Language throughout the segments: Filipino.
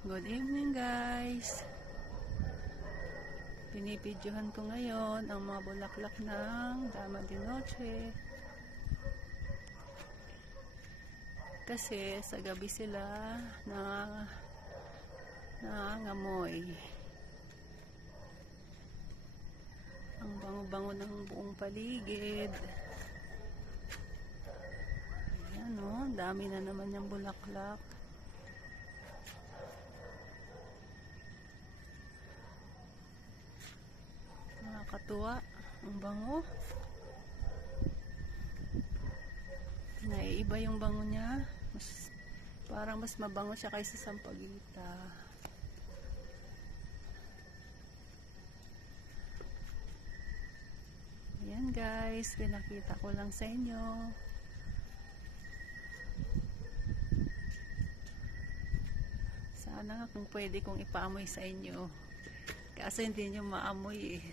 Good evening guys. Pinipidyohan ko ngayon ang mga bulaklak ng Dama de Noche. Kasi sa gabi sila nangangamoy. Ang bango-bango ng buong paligid. Ayan o, dami na naman yung bulaklak. Nakakatuwa ang bango. Naiiba yung bango niya. Parang mas mabango siya kaysa sampagita. Ayan guys, pinakita ko lang sa inyo. Sana kung pwede kong ipaamoy sa inyo. Kasi hindi nyo maamoy eh.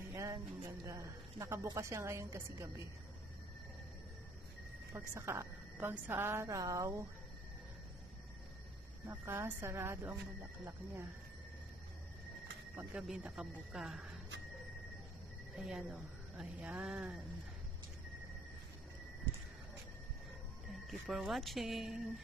Ayan, ang ganda. Nakabukas siya ngayon kasi gabi. Pag sa araw, nakasarado ang bulaklak niya. Pag gabi nakabuka. Ayan o. Ayan. Thank you for watching.